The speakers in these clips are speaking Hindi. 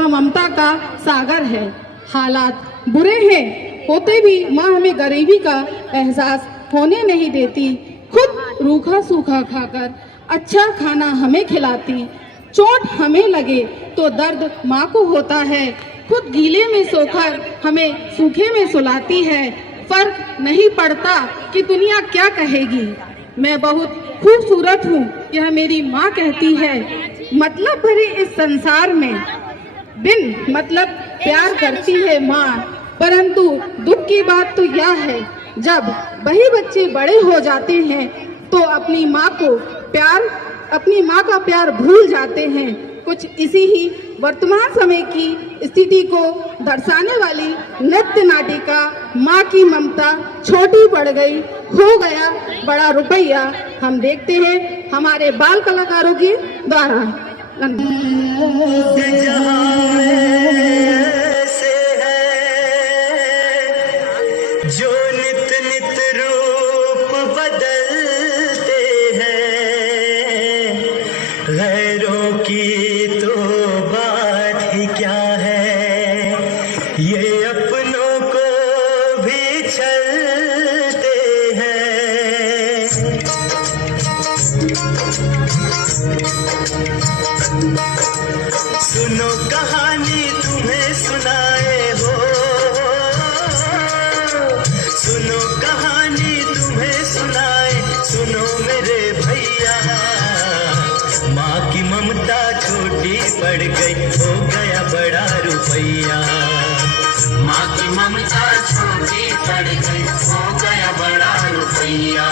ममता का सागर है। हालात बुरे हैं होते भी माँ हमें गरीबी का एहसास होने नहीं देती। खुद रूखा सूखा खाकर अच्छा खाना हमें खिलाती। चोट हमें लगे तो दर्द माँ को होता है। खुद गीले में सोकर हमें सूखे में सुलाती है। फर्क नहीं पड़ता कि दुनिया क्या कहेगी। मैं बहुत खूबसूरत हूँ, यह मेरी माँ कहती है। मतलब भरे इस संसार में बिन मतलब प्यार करती है माँ। परंतु दुख की बात तो यह है, जब वही बच्चे बड़े हो जाते हैं तो अपनी माँ का प्यार भूल जाते हैं। कुछ इसी ही वर्तमान समय की स्थिति को दर्शाने वाली नृत्य नाटिका माँ की ममता छोटी पड़ गई, हो गया बड़ा रुपया। हम देखते हैं हमारे बाल कलाकारों के द्वारा। जो नित नित रूप बदलते हैं, गैरों की तो बात ही क्या है, ये अपनों को भी छलते हैं। सुनो कहानी तुम्हें सुनाए हो, सुनो कहानी तुम्हें सुनाए, सुनो मेरे भैया। माँ की ममता छोटी पड़ गई, हो गया बड़ा रुपया। माँ की ममता छोटी पड़ गई, हो गया बड़ा रुपया।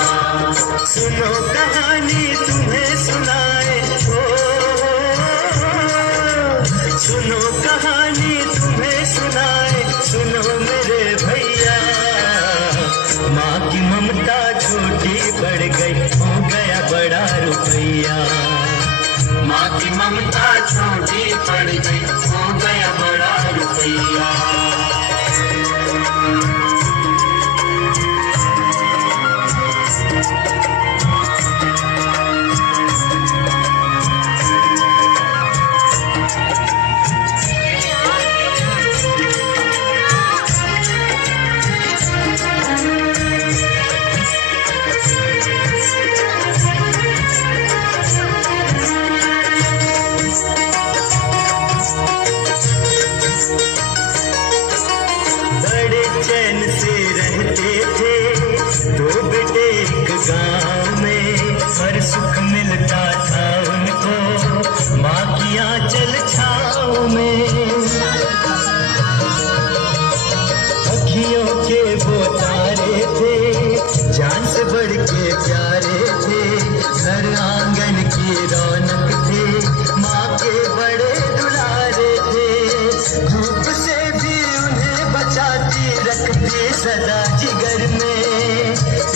सुनो कहानी तुम्हें सुनाए हो, सुनो कहानी तुम्हें सुनाए, सुनो मेरे भैया। माँ की ममता छोटी पड़ गई, हो गया बड़ा रुपया। माँ की ममता छोटी पड़ गई, हो गया बड़ा रुपया। चैन से रहते थे दो बेटे एक गांव में, हर सुख मिलता था उनको माँ की आंचल छाँव में। अखियों के वो तारे थे, जान से बढ़ के प्यारे थे, घर आंगन की रौनक थे, माँ के बड़े दुलारे थे। धूप से भी उन्हें बचाती रखती सदा जिगर में,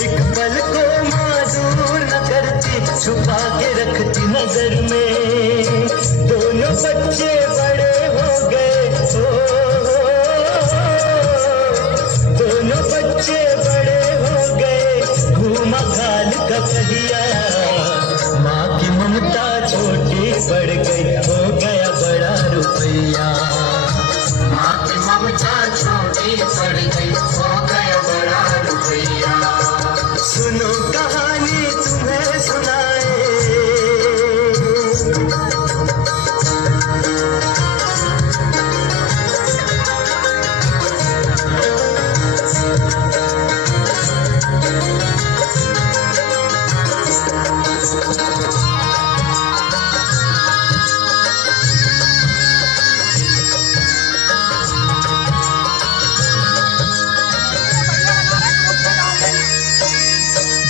एक पल को माँ दूर न करती, छुपा के रखती नजर में। दोनों बच्चे बड़े हो गए हो, दोनों बच्चे बड़े हो गए, घूमा खाल का पहिया। माँ की ममता छोटी पड़ गई, हो गया बड़ा रुपया। माँ की ममता छोटी पड़ गई, हो गया बड़ा रुपया। सुनो कहानी तुम्हें सुनाए,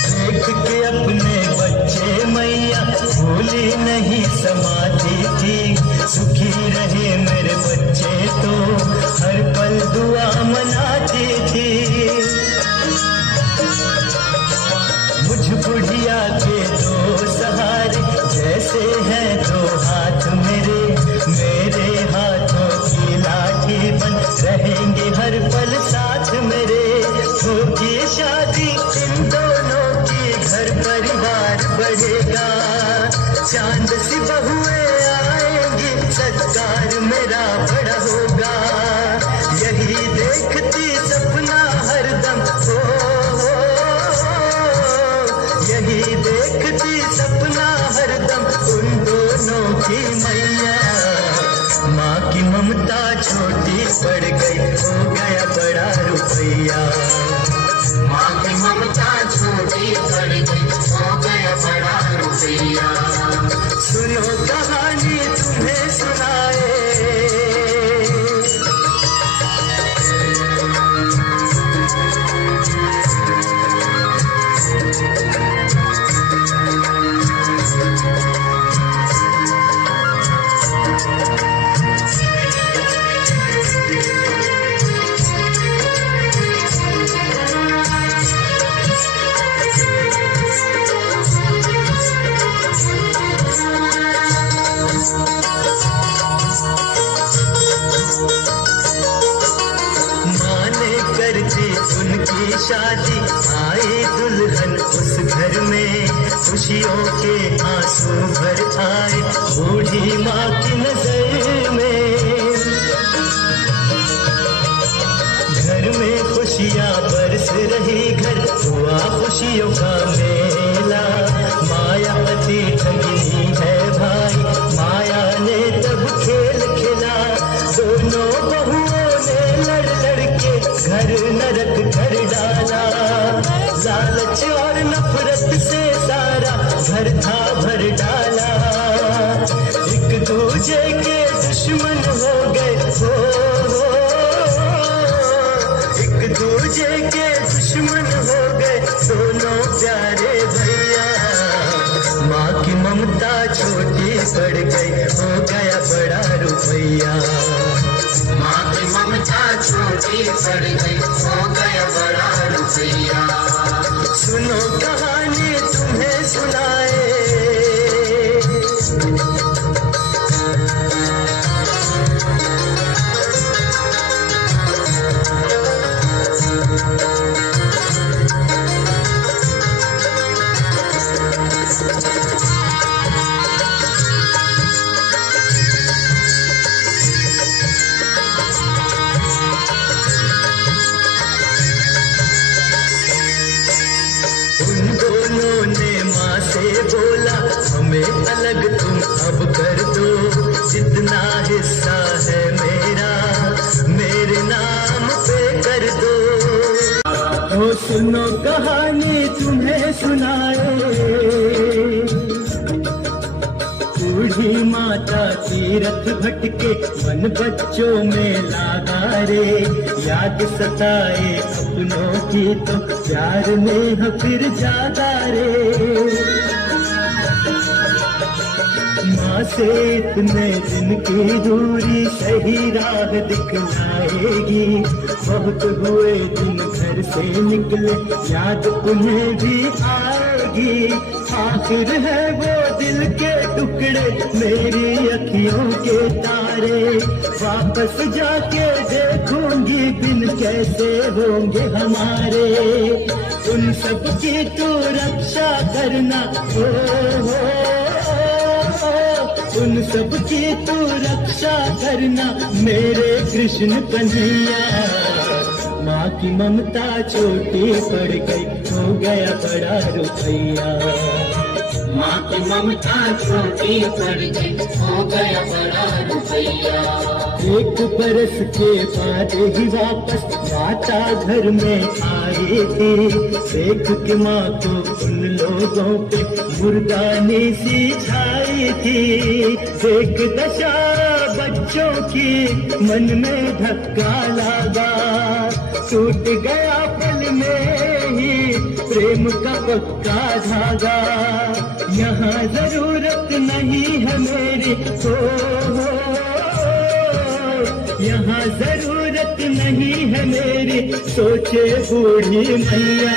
देख के अपने बच्चे मैया भूली नहीं समाती थी। सुखी रहे मेरे बच्चे तो हर पल दुआ मनाती थी। मुझ बुढ़िया के दो सहारे जैसे हैं दो हाथ मेरे, मेरे हाथों की लाठी बन रहेंगे हर पल साथ मेरे। होगी शादी इन दोनों की, घर परिवार बढ़ेगा, चांद सी बहुएं आएंगी, सत्कार मेरा ममता छोटी पड़ गई, हो गया बड़ा रुपया। माँ की ममता छोटी पड़ गई, हो गया बड़ा रुपया। सुनो कहानी तुम्हें सुनाए, उनकी शादी आई दुल्हन उस घर में, खुशियों के आंसू भर आए बूढ़ी माँ की नजर में। घर में खुशियाँ बरस रही, घर हुआ खुशियों का मेला। मायावती ठगनी है भाई, माया ने तब खेल खेला। दोनों बहुओं ने लड़ लड़ के घर नरक कर डाला। लालच और नफरत से सारा घर था भर डाला। एक दूजे के दुश्मन हो गए, एक दूजे के दुश्मन हो गए दोनों प्यारे भैया। माँ की ममता छोटी पड़ गई, हो गया बड़ा रुपया। माँ की ममता छोटी पड़ गई, हो गया बड़ा रुपया। सुनो कहानी तुम्हें सुनाए, बोला हमें अलग तुम अब कर दो, जितना हिस्सा है मेरा मेरे नाम पे कर दो। ओ सुनो कहानी तुम्हें सुनाए, बूढ़ी माता तीरथ भटके मन बच्चों में लागा रे। याद सताए अपनों की तो प्यार में फिर जागा रे। माँ से इतने दिन की दूरी सही राह दिखलाएगी। बहुत हुए दिन घर से निकले, याद उन्हें भी आएगी। आखिर है वो दिल के टुकड़े मेरी अखियों के तारे। वापस जाके देखूंगी दिन कैसे होंगे हमारे। उन सब की तो रक्षा करना, उन सब की तो रक्षा करना मेरे कृष्ण कन्हैया। माँ की ममता छोटी पड़ गई, हो गया बड़ा रुपया। माँ की ममता छोटी पड़ गई, हो गया बड़ा रुपया। एक बरस के बाद ही वापस माता घर में आई थी। देख के माँ को उन लोगों पे मुर्दानी सी छाई थी। देख दशा बच्चों की मन में धक्का लगा। टूट गया पल में ही प्रेम का पक्का धागा। यहाँ जरूरत नहीं है मेरी, यहाँ जरूरत नहीं है मेरी, सोचे बूढ़ी मैया।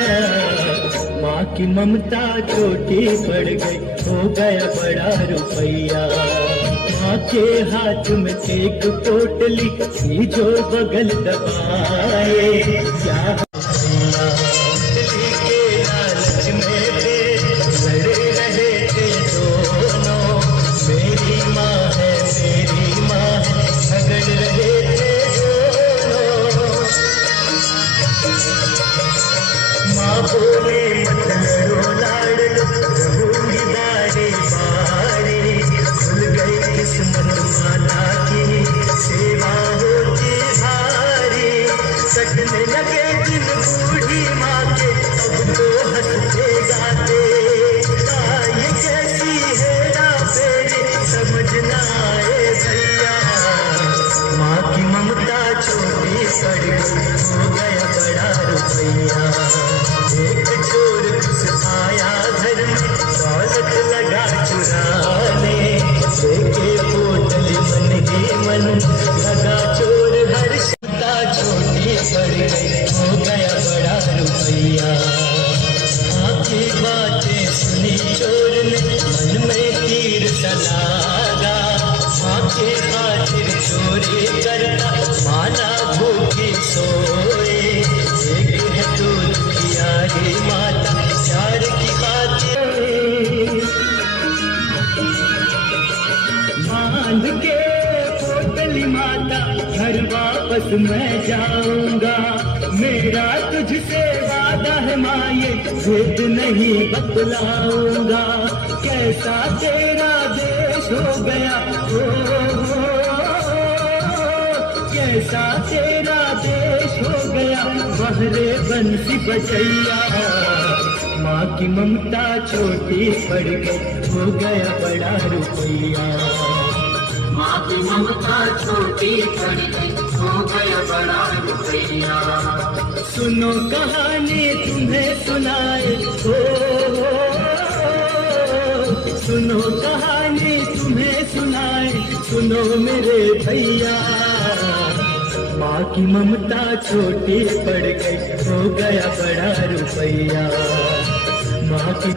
माँ की ममता छोटी पड़ गई, हो गया बड़ा रुपया। माँ के हाथ में एक पोटली थी जो बगल दबाए। क्या सेवा करता माना भूखी सोए। एक है तू दुखियारी माता प्यार की खातिर, बांध के पोटली माता घर वापस मैं जाऊंगा। मेरा तुझसे वादा है माँ ये भेद नहीं बतलाऊंगा। कैसा तेरा देश हो गया कैसा तेरा देश हो गया बहरे बंसी बजैया। माँ की ममता छोटी पड़ गई हो गया बड़ा रुपैया। माँ की ममता छोटी पड़ गई हो गया बड़ा रुपैया। सुनो कहानी तुम्हें सुनाए सुनो कहानी तुम्हें सुनाए, सुनो मेरे भैया। माँ की ममता छोटी पड़ गई हो गया बड़ा रुपैया। माँ की